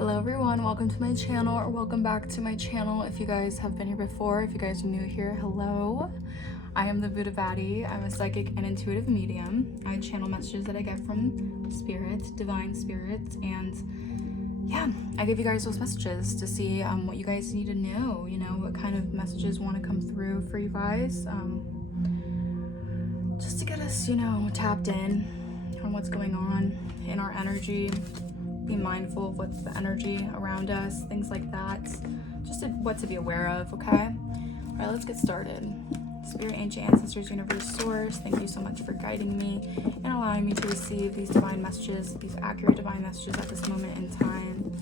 Hello everyone, welcome to my channel, or welcome back to my channel if you guys have been here before. If you guys are new here, hello. I am the Buddha Baddie. I'm a psychic and intuitive medium. I channel messages that I get from spirit, divine spirits, and yeah, I give you guys those messages to see what you guys need to know, you know, what kind of messages want to come through for you guys, just to get us, you know, tapped in on what's going on in our energy. Be mindful of what's the energy around us, things like that, just what to be aware of. Okay, all right, let's get started. Spirit, ancient ancestors, universe, source, thank you so much for guiding me and allowing me to receive these divine messages, these accurate divine messages at this moment in time.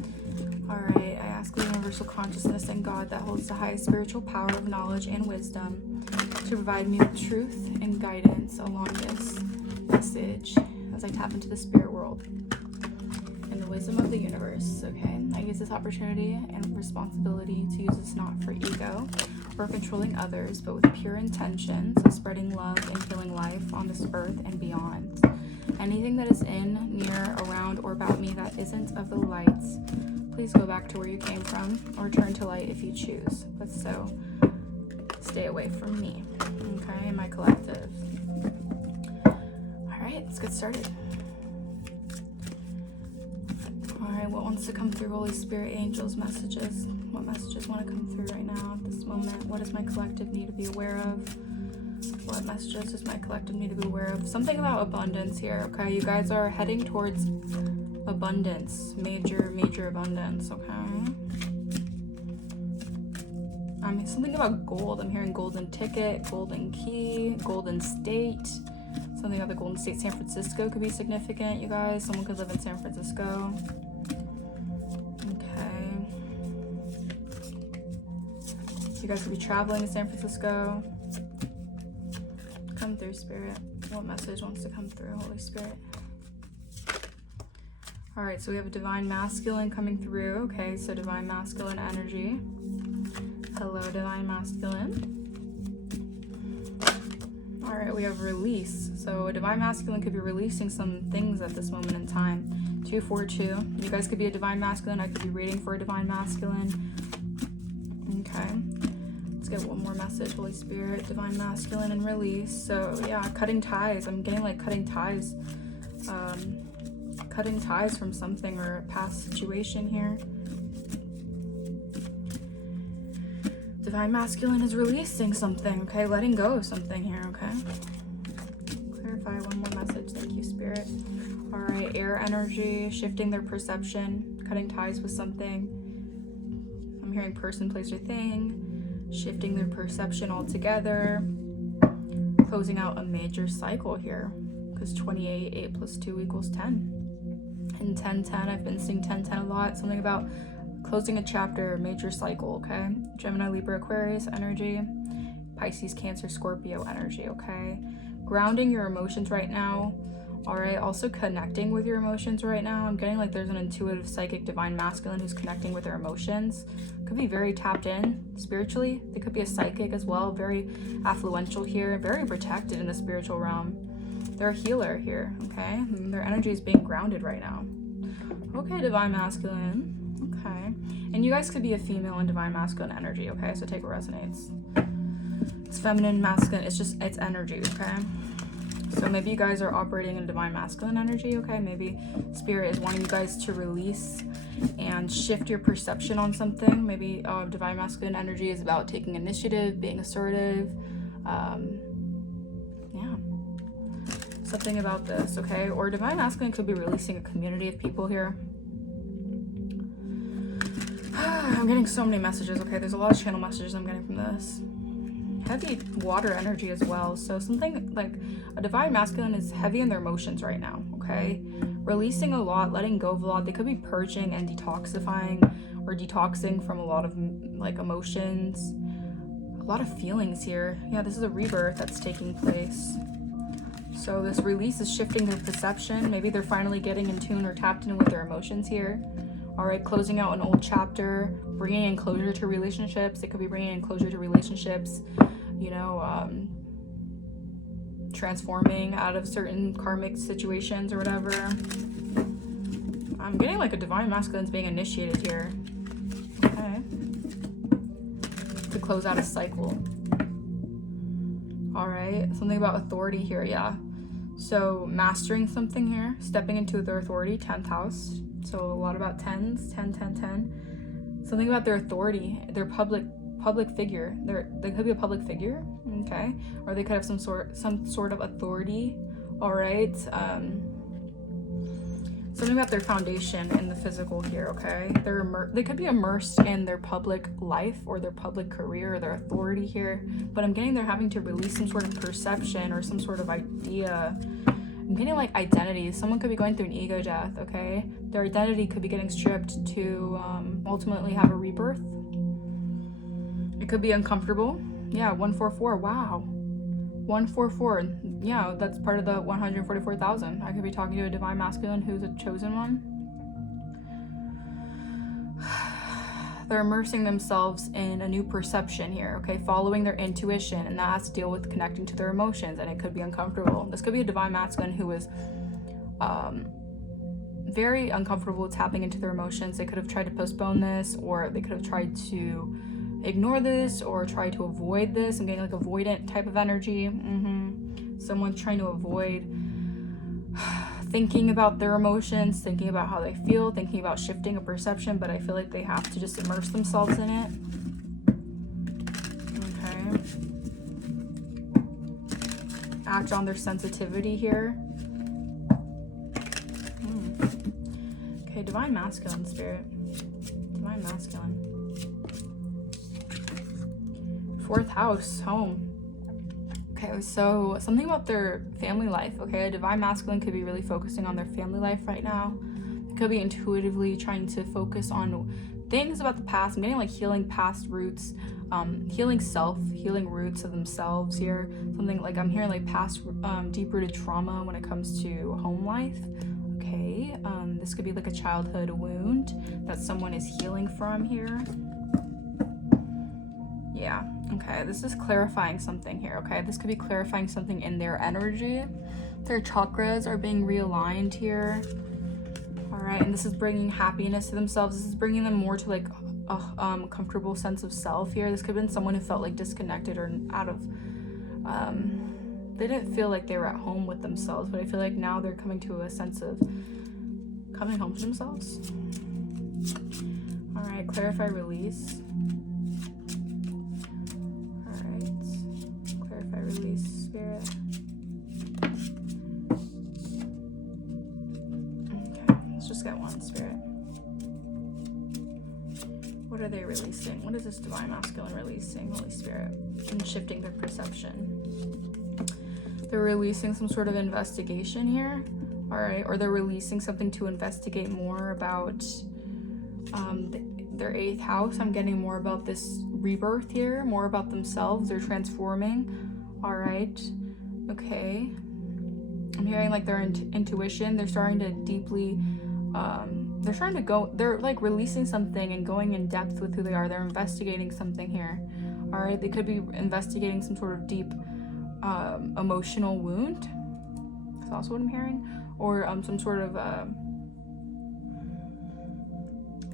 All right, I ask the universal consciousness and God that holds the highest spiritual power of knowledge and wisdom to provide me with truth and guidance along this message as I tap into the spirit world and the wisdom of the universe. Okay, I use this opportunity and responsibility to use this not for ego or controlling others, but with pure intentions of spreading love and healing life on this earth and beyond. Anything that is in, near, around, or about me that isn't of the lights, please go back to where you came from or return to light if you choose. But so stay away from me, okay, my collective. All right, let's get started. Alright, what wants to come through, Holy Spirit, angels, messages? What messages want to come through right now at this moment? What does my collective need to be aware of? What messages does my collective need to be aware of? Something about abundance here, okay? You guys are heading towards abundance, major abundance, okay? I mean, something about gold. I'm hearing golden ticket, golden key, golden state. Something about the Golden State, San Francisco could be significant, you guys. Someone could live in San Francisco. Okay. You guys could be traveling to San Francisco. Come through, Spirit. What message wants to come through, Holy Spirit? All right, so we have a divine masculine coming through. Okay, so divine masculine energy. Hello, divine masculine. All right, we have release. So a divine masculine could be releasing some things at this moment in time. 242. You guys could be a divine masculine. I could be reading for a divine masculine. Okay. Let's get one more message, Holy Spirit. Divine masculine and release. So yeah, cutting ties. I'm getting like cutting ties. Cutting ties from something or a past situation here. Divine masculine is releasing something, okay? Letting go of something here, okay? Clarify one more message. Thank you, Spirit. All right, air energy, shifting their perception, cutting ties with something. I'm hearing person, place, or thing. Shifting their perception altogether. Closing out a major cycle here, because 28, 8 plus 2 equals 10. And 10-10, I've been seeing 10-10 a lot. Something about closing a chapter, major cycle, okay? Gemini, Libra, Aquarius energy, Pisces, Cancer, Scorpio energy, okay? Grounding your emotions right now, all right? Also connecting with your emotions right now. I'm getting like there's an intuitive, psychic, divine masculine who's connecting with their emotions. Could be very tapped in spiritually. They could be a psychic as well, very affluential here, very protected in the spiritual realm. They're a healer here, okay? And their energy is being grounded right now. Okay, divine masculine. Okay, and you guys could be a female in divine masculine energy, okay? So take what resonates. It's feminine, masculine, it's energy, okay? So maybe you guys are operating in divine masculine energy, okay? Maybe spirit is wanting you guys to release and shift your perception on something. Maybe divine masculine energy is about taking initiative, being assertive. Yeah, something about this, okay? Or divine masculine could be releasing a community of people here. I'm getting so many messages, okay? There's a lot of channel messages I'm getting from this. Heavy water energy as well. So something like a divine masculine is heavy in their emotions right now, okay? Releasing a lot, letting go of a lot. They could be purging and detoxifying or detoxing from a lot of like emotions, a lot of feelings here. Yeah, this is a rebirth that's taking place. So this release is shifting their perception. Maybe they're finally getting in tune or tapped in with their emotions here. All right, closing out an old chapter, bringing in closure to relationships. It could be bringing in closure to relationships, you know, transforming out of certain karmic situations or whatever. I'm getting like a divine masculine's being initiated here. Okay. To close out a cycle. All right. Something about authority here. Yeah. So mastering something here, stepping into their authority, 10th house. So a lot about 10s, 10, 10, 10. Something about their authority, their public figure. They could be a public figure, okay? Or they could have some sort of authority. All right. Something about their foundation in the physical here, okay? They could be immersed in their public life or their public career or their authority here, but I'm getting they're having to release some sort of perception or some sort of idea. I'm getting like identity. Someone could be going through an ego death, okay? Their identity could be getting stripped to ultimately have a rebirth. It could be uncomfortable. Yeah, 144, wow. 144, yeah, that's part of the 144,000. I could be talking to a divine masculine who's a chosen one. They're immersing themselves in a new perception here, okay? Following their intuition, and that has to deal with connecting to their emotions, and it could be uncomfortable. This could be a divine masculine who is very uncomfortable with tapping into their emotions. They could have tried to postpone this, or they could have tried to ignore this or try to avoid this. I'm getting like avoidant type of energy. Someone's trying to avoid thinking about their emotions, thinking about how they feel, thinking about shifting a perception, but I feel like they have to just immerse themselves in it. Okay. Act on their sensitivity here. Okay, divine masculine spirit. Divine masculine. 4th house, home. Okay, so something about their family life, okay? A divine masculine could be really focusing on their family life right now. It could be intuitively trying to focus on things about the past. I'm getting like healing past roots, healing self, healing roots of themselves here. Something like I'm hearing like past deep-rooted trauma when it comes to home life. Okay, this could be like a childhood wound that someone is healing from here. Yeah, okay, this is clarifying something here, okay? This could be clarifying something in their energy. Their chakras are being realigned here. All right, and this is bringing happiness to themselves. This is bringing them more to like a comfortable sense of self here. This could have been someone who felt like disconnected or out of, they didn't feel like they were at home with themselves, but I feel like now they're coming to a sense of coming home to themselves. All right, clarify, release. Release, spirit. Okay, let's just get one, spirit. What are they releasing? What is this divine masculine releasing, Holy Spirit? And shifting their perception. They're releasing some sort of investigation here. All right, or they're releasing something to investigate more about their 8th house. I'm getting more about this rebirth here, more about themselves. They're transforming. All right, okay. I'm hearing like their intuition. They're starting to deeply, they're like releasing something and going in depth with who they are. They're investigating something here. All right, they could be investigating some sort of deep emotional wound. That's also what I'm hearing. Or some sort of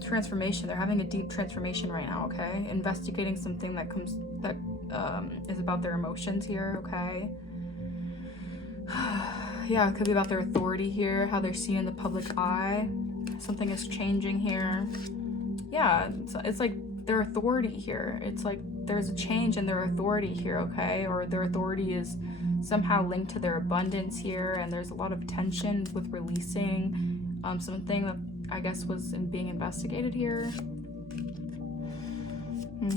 transformation. They're having a deep transformation right now, okay? Investigating something that is about their emotions here, okay? Yeah, it could be about their authority here, how they're seen in the public eye. Something is changing here. Yeah, it's like their authority here. It's like there's a change in their authority here, okay? Or their authority is somehow linked to their abundance here, and there's a lot of tension with releasing something that I guess was being investigated here.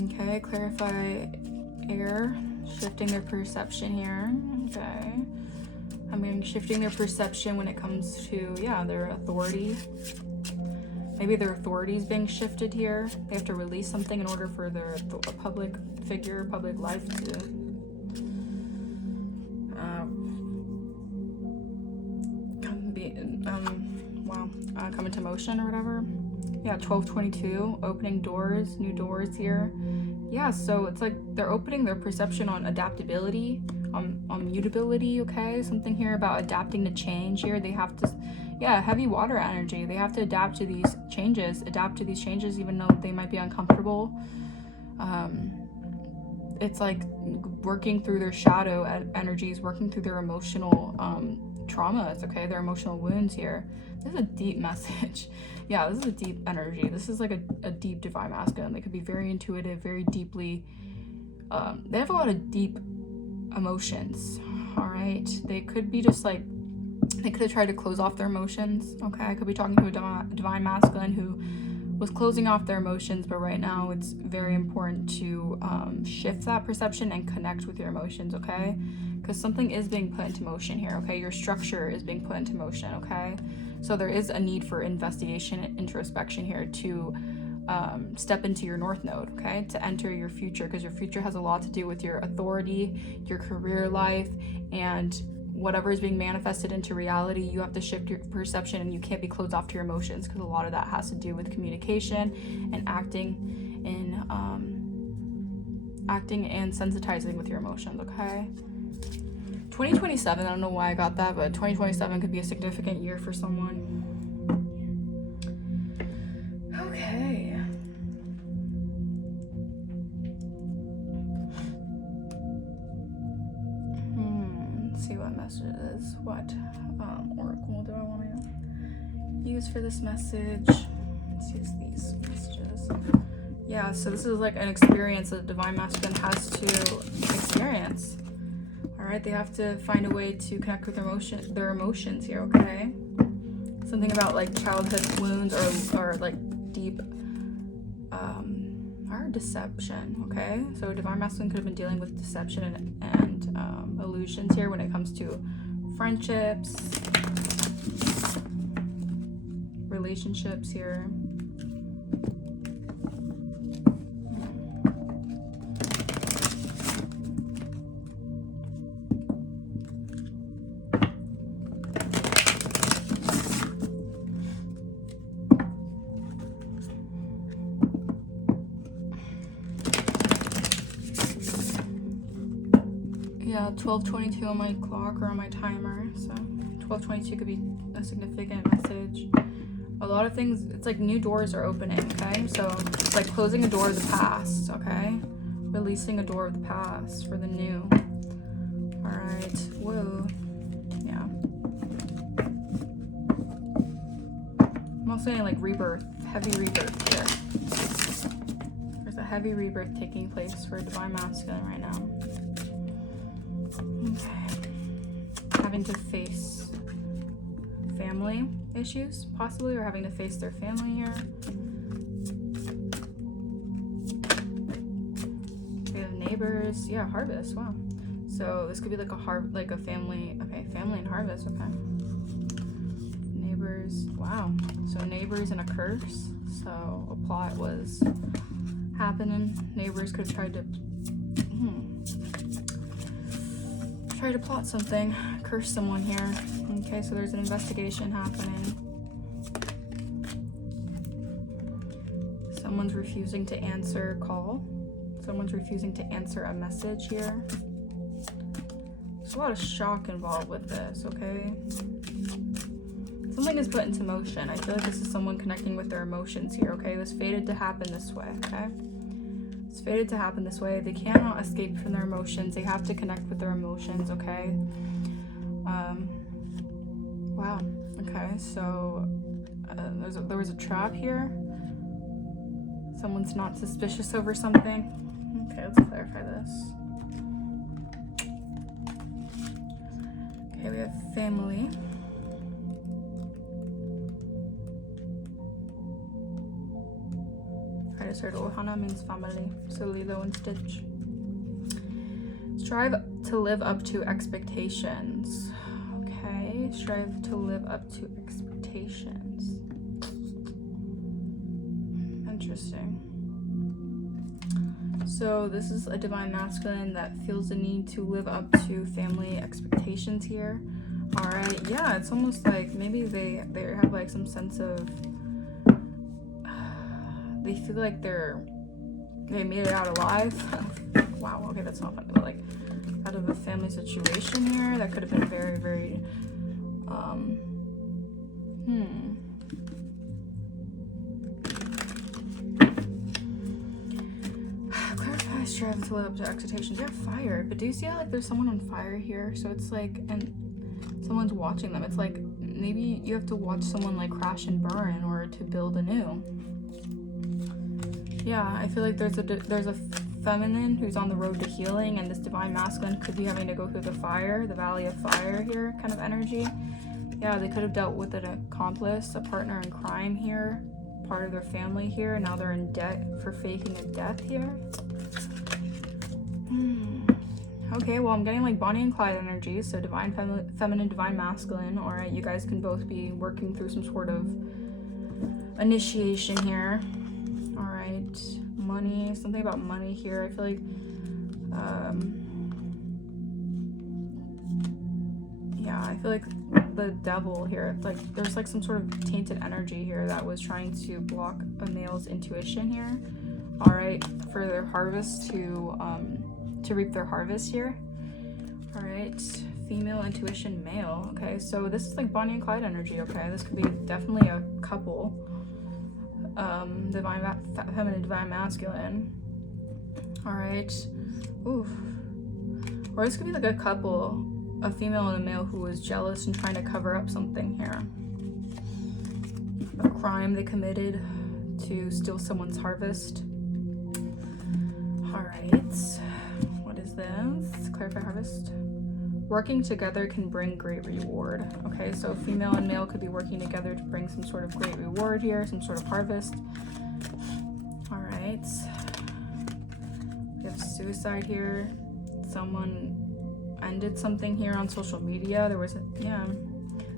Okay, clarify air, shifting their perception here. Okay, I mean shifting their perception when it comes to, yeah, their authority. Maybe their authority is being shifted here. They have to release something in order for their public figure, public life to come into motion or whatever. Yeah, 1222, opening doors, new doors here. Yeah, so it's like they're opening their perception on adaptability, on mutability, okay? Something here about adapting to change here. They have to, Yeah, heavy water energy. They have to adapt to these changes, even though they might be uncomfortable. It's like working through their shadow energies, working through their emotional traumas, okay? Their emotional wounds here. This is a deep message. Yeah, this is a deep energy. This is like a deep divine masculine. They could be very intuitive, very deeply. They have a lot of deep emotions, all right? They could be just like, they could have tried to close off their emotions, okay? I could be talking to a divine masculine who was closing off their emotions, but right now it's very important to shift that perception and connect with your emotions, okay? Because something is being put into motion here, okay? Your structure is being put into motion, okay? So there is a need for investigation and introspection here to step into your north node, okay? To enter your future, because your future has a lot to do with your authority, your career life, and whatever is being manifested into reality. You have to shift your perception, and you can't be closed off to your emotions, because a lot of that has to do with communication and acting and sensitizing with your emotions, okay? 2027, I don't know why I got that, but 2027 could be a significant year for someone. Okay. Let's see what messages, what oracle do I want to use for this message? Let's use these messages. Yeah, so this is like an experience that the divine masculine has to experience. All right, they have to find a way to connect with their emotions here, okay? Something about like childhood wounds or like deep or deception, okay? So divine masculine could have been dealing with deception and illusions here when it comes to friendships, relationships here. Yeah, 12:22 on my clock or on my timer, so 12:22 could be a significant message. A lot of things, it's like new doors are opening, okay? So it's like closing a door of the past, okay? Releasing a door of the past for the new. All right, whoa, yeah. I'm also getting like rebirth, heavy rebirth here. There's a heavy rebirth taking place for divine masculine right now. Okay. Having to face family issues, possibly, or having to face their family here. We have neighbors. Yeah, harvest. Wow. So this could be like a family. Okay, family and harvest. Okay. Neighbors. Wow. So neighbors and a curse. So a plot was happening. Neighbors could have tried to plot something, curse someone here. Okay, so there's an investigation happening. Someone's refusing to answer a call. Someone's refusing to answer a message here. There's a lot of shock involved with this, okay? Something is put into motion. I feel like this is someone connecting with their emotions here, okay? This fated to happen this way, okay? It's fated to happen this way. They cannot escape from their emotions. They have to connect with their emotions, okay? Wow. Okay, so there was a trap here. Someone's not suspicious over something. Okay, let's clarify this. Okay, we have family. I just heard Ohana means family, so Lilo and Stitch. Strive to live up to expectations. Okay, strive to live up to expectations. Interesting. So this is a divine masculine that feels the need to live up to family expectations here. All right, yeah, it's almost like maybe they have like some sense of, they feel like they made it out alive. Wow, okay, that's not funny, but like out of a family situation here that could have been very, very Clarify, strive to live up to expectations. Yeah, fire. But do you see how like there's someone on fire here? So it's like, and someone's watching them. It's like maybe you have to watch someone like crash and burn in order to build anew. Yeah, I feel like there's a feminine who's on the road to healing, and this divine masculine could be having to go through the fire, the valley of fire here kind of energy. Yeah, they could have dealt with an accomplice, a partner in crime here, part of their family here. Now they're in debt for faking a death here. Okay, well, I'm getting like Bonnie and Clyde energy, so divine feminine, divine masculine. All right, you guys can both be working through some sort of initiation here. All right, money, something about money here. I feel like, yeah, I feel like the devil here, like there's like some sort of tainted energy here that was trying to block a male's intuition here. All right, for their harvest to reap their harvest here. All right, female intuition, male. Okay, so this is like Bonnie and Clyde energy. Okay, this could be definitely a couple. Divine feminine, divine masculine. All right, oof. Or this could be like a couple, a female and a male who was jealous and trying to cover up something here. A crime they committed to steal someone's harvest. All right, what is this? Clarify harvest. Working together can bring great reward. Okay, so female and male could be working together to bring some sort of great reward here, some sort of harvest. All right. We have suicide here. Someone ended something here on social media. There was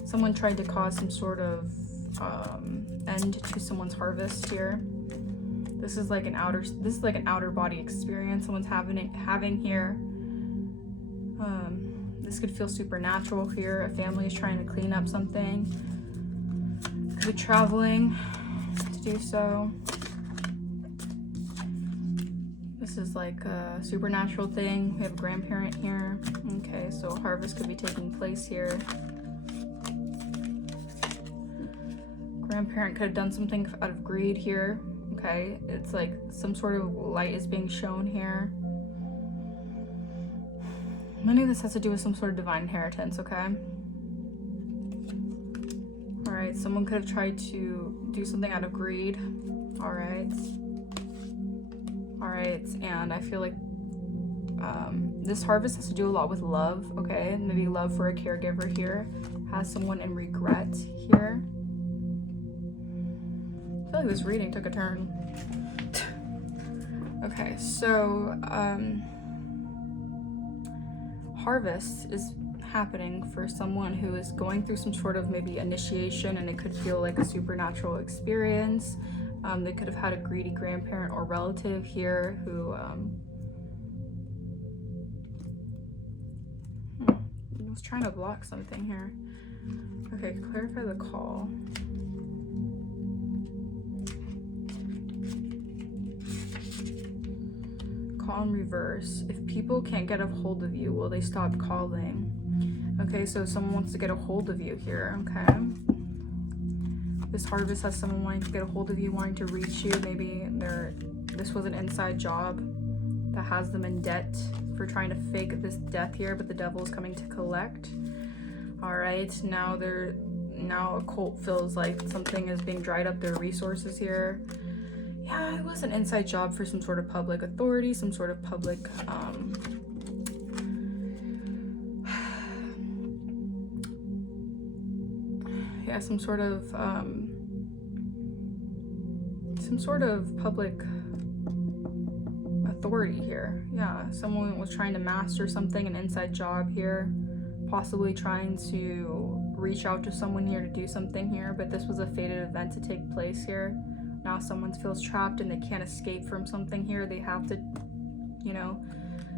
someone tried to cause some sort of end to someone's harvest here. This is like an outer body experience someone's having here. This could feel supernatural here. A family is trying to clean up something. Could be traveling to do so. This is like a supernatural thing. We have a grandparent here. Okay, so harvest could be taking place here. Grandparent could have done something out of greed here. Okay, it's like some sort of light is being shown here. Many of this has to do with some sort of divine inheritance, okay? All right, someone could have tried to do something out of greed. All right. All right, and I feel like this harvest has to do a lot with love, okay? Maybe love for a caregiver here. Has someone in regret here. I feel like this reading took a turn. Okay, so harvest is happening for someone who is going through some sort of maybe initiation, and it could feel like a supernatural experience. They could have had a greedy grandparent or relative here who was trying to block something here. Okay, clarify the call. Call in reverse. If people can't get a hold of you, will they stop calling? Okay, so someone wants to get a hold of you here, okay? This harvest has someone wanting to get a hold of you, wanting to reach you. Maybe this was an inside job that has them in debt for trying to fake this death here, but the devil is coming to collect. All right, now a cult feels like something is being dried up their resources here. Yeah, it was an inside job for some sort of public authority, some sort of public some sort of public authority here. Yeah, someone was trying to master something, an inside job here, possibly trying to reach out to someone here to do something here, but this was a fated event to take place here. Now someone feels trapped and they can't escape from something here. They have to,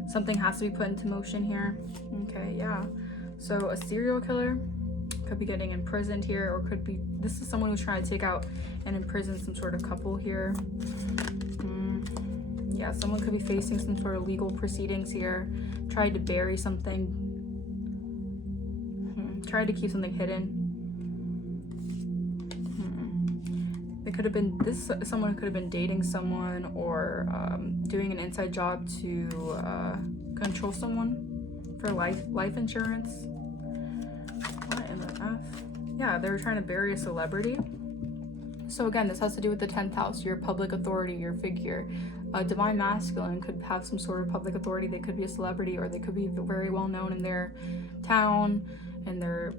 something has to be put into motion here. Okay, yeah. So a serial killer could be getting imprisoned here, or this is someone who's trying to take out and imprison some sort of couple here. Yeah, someone could be facing some sort of legal proceedings here, tried to bury something, tried to keep something hidden. could have been, this someone could have been dating someone or doing an inside job to control someone for life insurance. What in the F? Yeah, they were trying to bury a celebrity. So again, this has to do with the 10th house, your public authority, your figure. Divine masculine could have some sort of public authority. They could be a celebrity, or they could be very well known in their town, in their,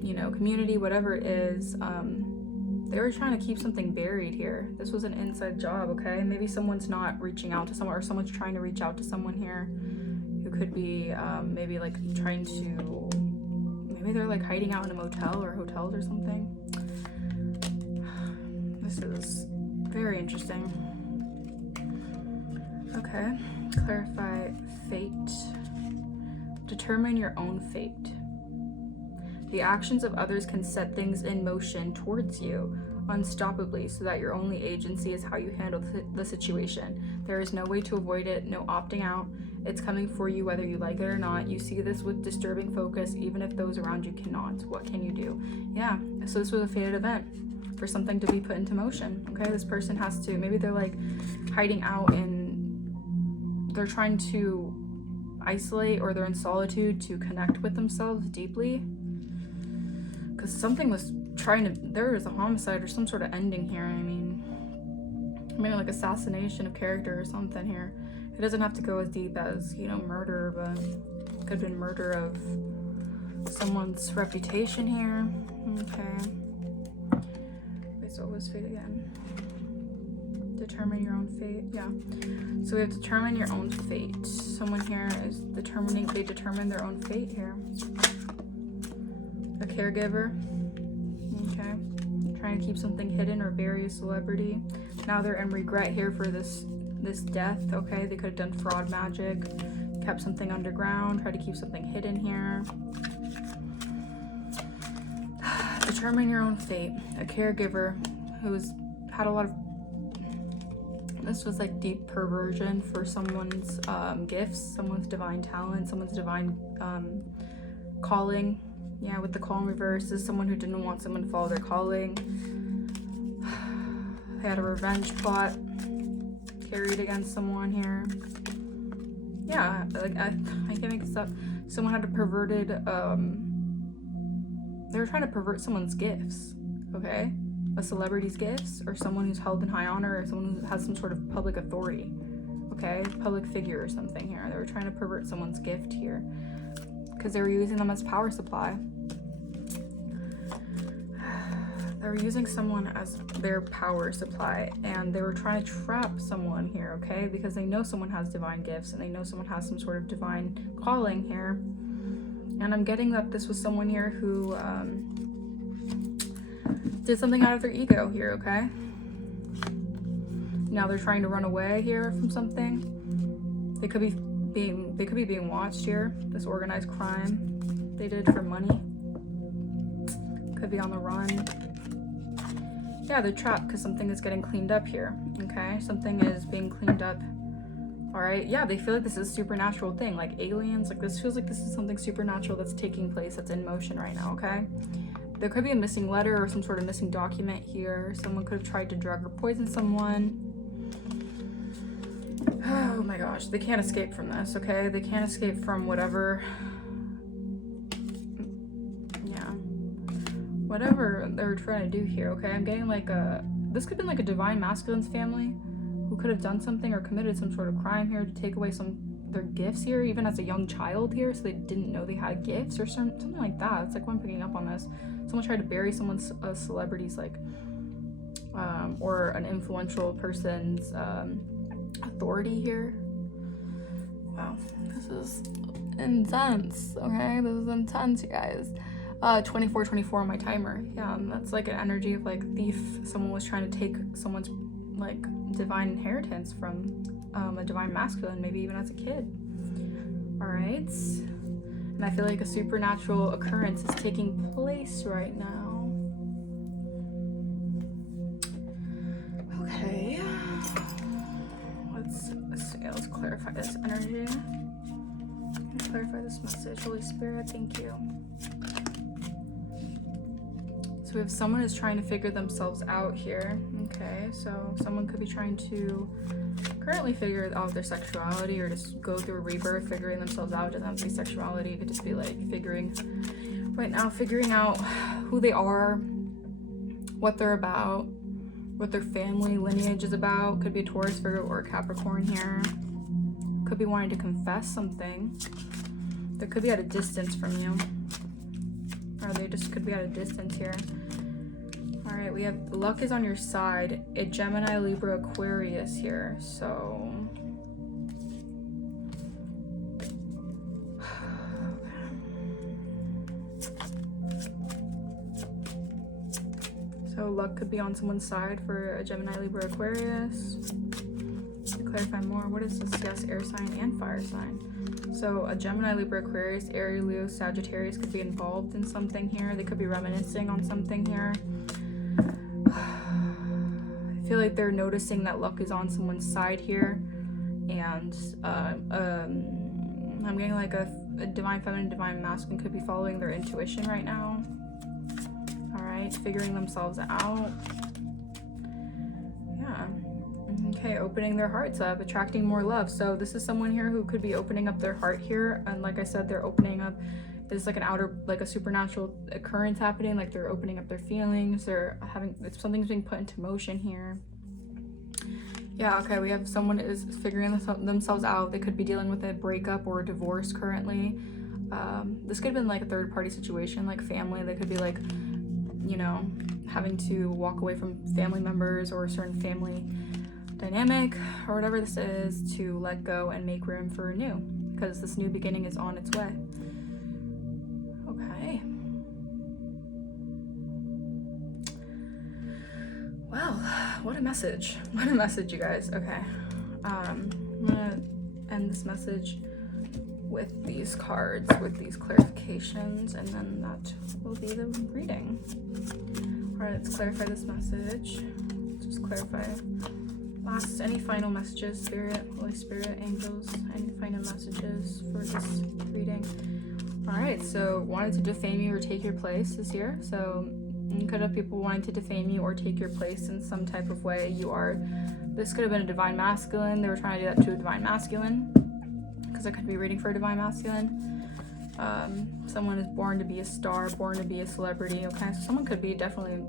you know, community, whatever it is. They were trying to keep something buried here. This was an inside job, okay? Maybe someone's not reaching out to someone, or someone's trying to reach out to someone here who could be maybe like trying to, maybe they're like hiding out in a motel or hotels or something. This is very interesting. Okay, clarify fate. Determine your own fate. The actions of others can set things in motion towards you unstoppably, so that your only agency is how you handle the situation. There is no way to avoid it, no opting out. It's coming for you whether you like it or not. You see this with disturbing focus, even if those around you cannot. What can you do? Yeah, so this was a fated event for something to be put into motion. Okay, this person has to, maybe they're like hiding out and they're trying to isolate, or they're in solitude to connect with themselves deeply. Because something was trying to, there was a homicide or some sort of ending here. I mean like assassination of character or something here. It doesn't have to go as deep as, you know, murder, but it could have been murder of someone's reputation here. Okay. Wait, so what was fate again? Determine your own fate. Yeah. So we have to determine your own fate. Someone here is determining, they determine their own fate here. A caregiver. Okay. Trying to keep something hidden or bury a celebrity. Now they're in regret here for this death. Okay, they could have done fraud magic, kept something underground, tried to keep something hidden here. Determine your own fate. A caregiver who's had a lot of, this was like deep perversion for someone's gifts, someone's divine talent, someone's divine calling. Yeah, with the call in reverse, this is someone who didn't want someone to follow their calling. They had a revenge plot carried against someone here. Yeah, like I can't make this up. Someone had a perverted, they were trying to pervert someone's gifts, okay? A celebrity's gifts, or someone who's held in high honor, or someone who has some sort of public authority, okay? Public figure or something here. They were trying to pervert someone's gift here because they were using them as power supply. They were using someone as their power supply, and they were trying to trap someone here, okay? Because they know someone has divine gifts, and they know someone has some sort of divine calling here. And I'm getting that this was someone here who did something out of their ego here, okay? Now they're trying to run away here from something. They could be being watched here. This organized crime they did for money. Could be on the run. Yeah, they're trapped because something is getting cleaned up here, okay? Something is being cleaned up, all right? Yeah, they feel like this is a supernatural thing, like aliens. Like, this feels like this is something supernatural that's taking place, that's in motion right now, okay? There could be a missing letter or some sort of missing document here. Someone could have tried to drug or poison someone. Oh my gosh, they can't escape from this, okay? They can't escape from whatever they're trying to do here, okay? I'm getting like this could have been like a divine masculine's family who could have done something or committed some sort of crime here to take away their gifts here, even as a young child here, so they didn't know they had gifts or something like that. It's like what I'm picking up on this. Someone tried to bury someone's celebrity's like or an influential person's authority here. Wow, this is intense, okay? This is intense, you guys. 24 on my timer. Yeah, and that's like an energy of like thief. Someone was trying to take someone's like divine inheritance from a divine masculine, maybe even as a kid. All right, and I feel like a supernatural occurrence is taking place right now. Okay, let's clarify this energy. Let's clarify this message. Holy Spirit, thank you. So we have someone who's trying to figure themselves out here, Okay, so someone could be trying to currently figure out their sexuality, or just go through a rebirth, figuring themselves out. It doesn't have to be sexuality. It could just be like figuring out who they are, what they're about, what their family lineage is about. Could be a Taurus, Virgo, or a Capricorn here. Could be wanting to confess something. They could be at a distance from you, or they just could be at a distance here. All right, we have luck is on your side. A Gemini, Libra, Aquarius here. So luck could be on someone's side for a Gemini, Libra, Aquarius. To clarify more, what is this? Yes, air sign and fire sign. So a Gemini, Libra, Aquarius, Aries, Leo, Sagittarius could be involved in something here. They could be reminiscing on something here. I feel like they're noticing that luck is on someone's side here. And I'm getting like a divine feminine, divine masculine could be following their intuition right now. All right, figuring themselves out. Yeah. Okay, opening their hearts up, attracting more love. So this is someone here who could be opening up their heart here. And like I said, they're opening up, there's like an outer, like a supernatural occurrence happening. Like they're opening up their feelings. They're having, something's being put into motion here. Yeah, okay, we have someone is figuring themselves out. They could be dealing with a breakup or a divorce currently. This could have been like a third party situation, like family. They could be like, you know, having to walk away from family members or a certain family dynamic or whatever this is, to let go and make room for new, because this new beginning is on its way. Okay. Well, what a message. What a message, you guys. Okay. I'm gonna end this message with these cards, with these clarifications, and then that will be the reading. All right, let's clarify this message. Just clarify. Last, any final messages, Spirit, Holy Spirit, angels, any final messages for this reading? All right, so wanted to defame you or take your place is here. So you could have people wanting to defame you or take your place in some type of way. This could have been a divine masculine. They were trying to do that to a divine masculine, because I could be reading for a divine masculine. Someone is born to be a star, born to be a celebrity. Okay, so someone could be definitely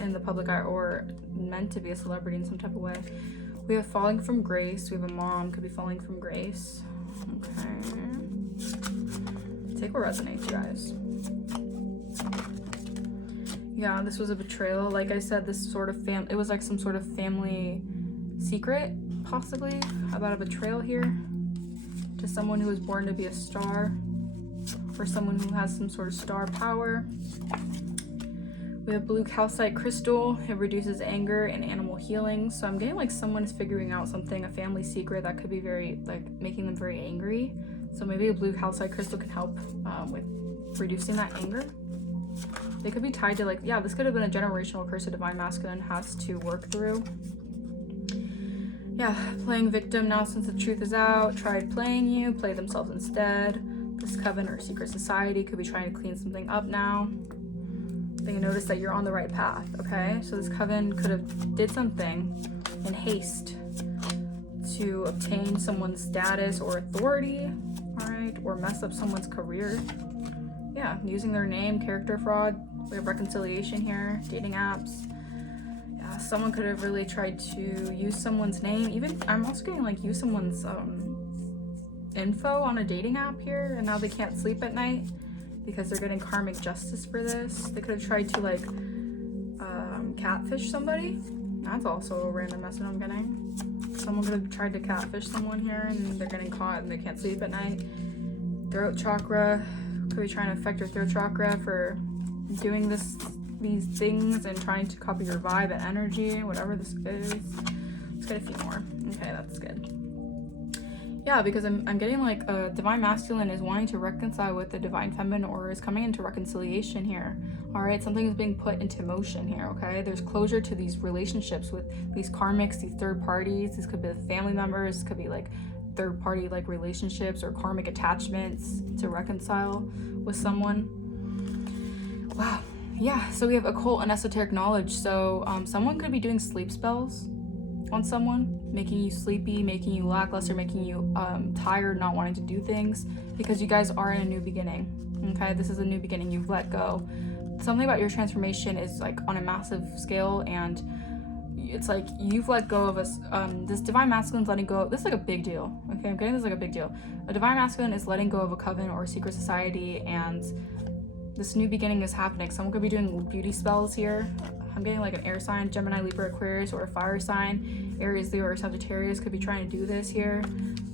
in the public eye or meant to be a celebrity in some type of way. We have falling from grace. We have a mom could be falling from grace. Okay, take what resonates, you guys. Yeah, this was a betrayal. Like I said, this sort of it was like some sort of family secret, possibly, about a betrayal here to someone who was born to be a star, or someone who has some sort of star power. We have blue calcite crystal. It reduces anger and animal healing. So I'm getting like someone is figuring out something, a family secret that could be very, like, making them very angry. So maybe a blue calcite crystal can help with reducing that anger. They could be tied to, like, yeah, this could have been a generational curse a divine masculine has to work through. Yeah, playing victim now since the truth is out. Tried playing you, play themselves instead. This coven or secret society could be trying to clean something up now. They can notice that you're on the right path, okay? So this coven could have did something in haste to obtain someone's status or authority, all right? Or mess up someone's career. Yeah, using their name, character fraud. We have reconciliation here, dating apps. Yeah, someone could have really tried to use someone's name. Even, I'm also getting like use someone's info on a dating app here, and now they can't sleep at night because they're getting karmic justice for this. They could have tried to like catfish somebody. That's also a random message I'm getting. Someone could have tried to catfish someone here and they're getting caught and they can't sleep at night. Throat chakra could be trying to affect your throat chakra for doing these things and trying to copy your vibe and energy, whatever this is. Let's get a few more. Okay, that's good. Yeah, because I'm getting like a divine masculine is wanting to reconcile with the divine feminine, or is coming into reconciliation here. All right, something is being put into motion here, okay? There's closure to these relationships with these karmics, these third parties. This could be family members, this could be like third party like relationships or karmic attachments to reconcile with someone. Wow. Yeah, so we have occult and esoteric knowledge. So someone could be doing sleep spells on someone, making you sleepy, making you lackluster, making you tired, not wanting to do things, because you guys are in a new beginning. Okay, this is a new beginning. You've let go. Something about your transformation is like on a massive scale, and it's like you've let go of us. This divine masculine's letting go. This is like a big deal. Okay, I'm getting this like a big deal. A divine masculine is letting go of a coven or a secret society, and this new beginning is happening. Someone could be doing beauty spells here. I'm getting like an air sign, Gemini, Libra, Aquarius, or a fire sign. Aries, Leo, or Sagittarius could be trying to do this here.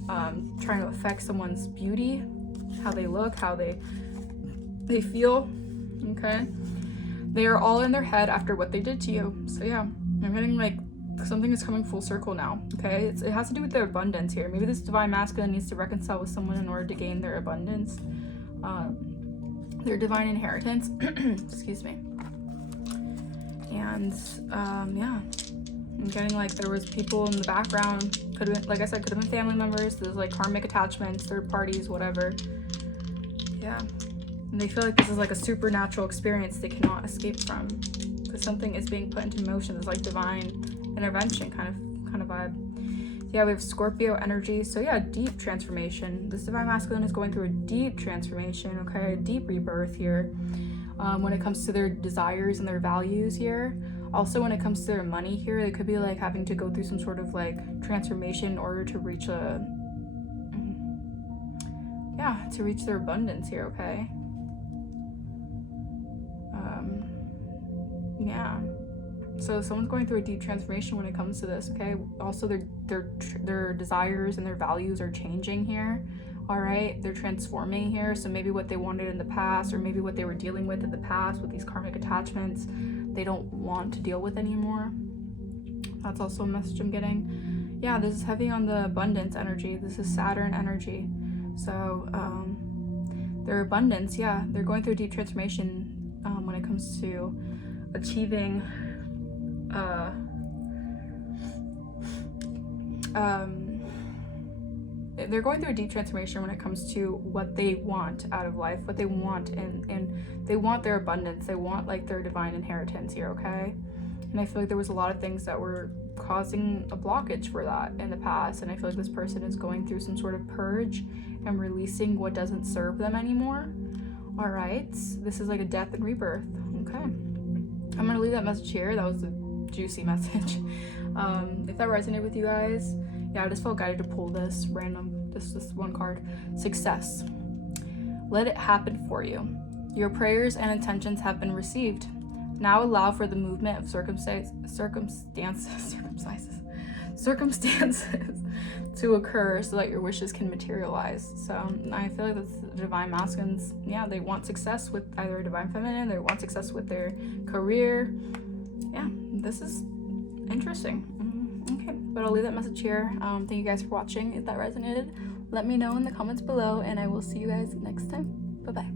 Trying to affect someone's beauty, how they look, how they feel. Okay, they are all in their head after what they did to you. So yeah, I'm getting like something is coming full circle now. Okay, it has to do with their abundance here. Maybe this divine masculine needs to reconcile with someone in order to gain their abundance, their divine inheritance. Excuse me. And yeah, I'm getting like there was people in the background. Could have been, like I said, could have been family members. There's like karmic attachments, third parties, whatever. Yeah. And they feel like this is like a supernatural experience they cannot escape from, because something is being put into motion. It's like divine intervention kind of vibe. Yeah, we have Scorpio energy. So yeah, deep transformation. This divine masculine is going through a deep transformation, okay? A deep rebirth here. When it comes to their desires and their values here. Also, when it comes to their money here, they could be like having to go through some sort of like transformation in order to reach their abundance here, okay? Yeah, so someone's going through a deep transformation when it comes to this, okay? Also, their desires and their values are changing here. All right, they're transforming here. So maybe what they wanted in the past, or maybe what they were dealing with in the past with these karmic attachments, they don't want to deal with anymore. That's also a message I'm getting. Yeah, this is heavy on the abundance energy. This is Saturn energy. So their abundance, yeah, they're going through a deep transformation when it comes to achieving they're going through a deep transformation when it comes to what they want out of life, what they want, and they want their abundance. They want like their divine inheritance here, okay? And I feel like there was a lot of things that were causing a blockage for that in the past, and I feel like this person is going through some sort of purge and releasing what doesn't serve them anymore. All right, this is like a death and rebirth. Okay, I'm gonna leave that message here. That was a juicy message. If that resonated with you guys, yeah, I just felt guided to pull this random, this one card. Success. Let it happen for you. Your prayers and intentions have been received. Now allow for the movement of circumstances to occur so that your wishes can materialize. So I feel like that's the divine masculines. Yeah, they want success with either a divine feminine, they want success with their career. Yeah, this is interesting. Okay, but I'll leave that message here. Thank you guys for watching. If that resonated, let me know in the comments below, and I will see you guys next time. Bye-bye.